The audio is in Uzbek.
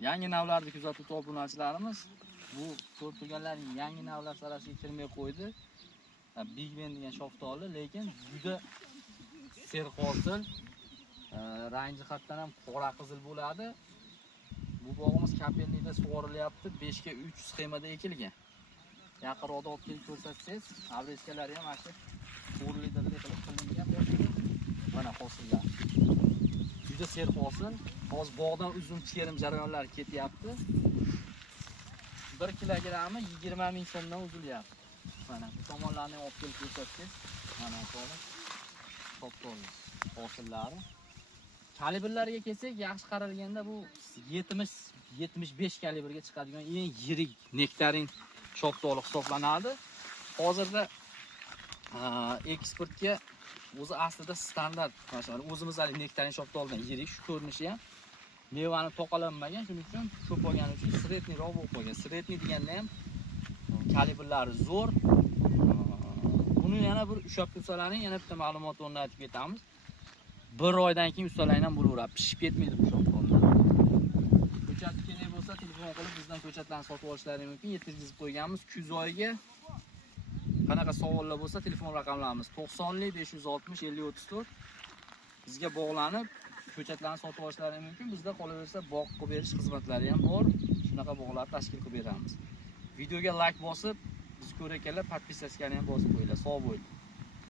Yangi navlarni kuzatuvchi obunachilarimiz bu ko'rtirganlarning yangi navlar sarasiga kirmay qo'ydi. Big Ben degan shoftoli, lekin juda serhosil, rang jihatdan ham qora qizil bo'ladi. Bu bog'imiz kapelnikda sug'orilyapti, 5 ga 3 sxemada ekilgan. Yaqinroqda olib kelib ko'rsatsangiz, abrechkalari ham mana shu 4 litrli qilib qilingan bo'ladi. Mana hosillar. Juda serhosil. Hozir bog'dan uzun terim jarayonlari ketyapti. 1 kilogrammi 20 ming so'mdan uzilyapti. Mana bu tomonlarni olib kelib ko'rsatsangiz, mana to'liq top-to'liq hosillari. Kalibrlarga kelsak, yaxshi qaralganda bu 70-75 kalibrga chiqadigan eng yirik nektarin shoftoli hisoblanadi. Hozirda eksportga o'zi aslida standart, masalan, o'zimizdagi nektarin shoftolidan yirik shu ko'rinishi ham mevani to'qalanmagan, shuning uchun ko'p bo'lgani uchun sredniyroq bo'lib qolgan. Sredniy deganda ham kalibrlari zo'r. Buni yana bir ushlab tursalaring, yana bitta ma'lumot o'rnida aytib ketamiz. 1 oydan keyin ustalardan bo'laveradi, pishib ketmaydi bu shoftollar. Ko'chat kerak bo'lsa, telefon qilib bizdan ko'chatlarni sotib olishlaringiz mumkin. Yetkazib qo'yganmiz. Kuz oyiga qanaqa savollar bo'lsa, telefon raqamlarimiz 90 560 50 34. Bizga bog'lanib, ko'chatlarni sotib olishlaringiz mumkin. Bizda qolaversa, bog' qilib berish xizmatlari ham bor. Shunaqa bog'larni tashkil qilib beramiz. Videoga like bosib, biz ko'rakanlar, podpisaskani ham bosib qo'yinglar. Sog' bo'ling.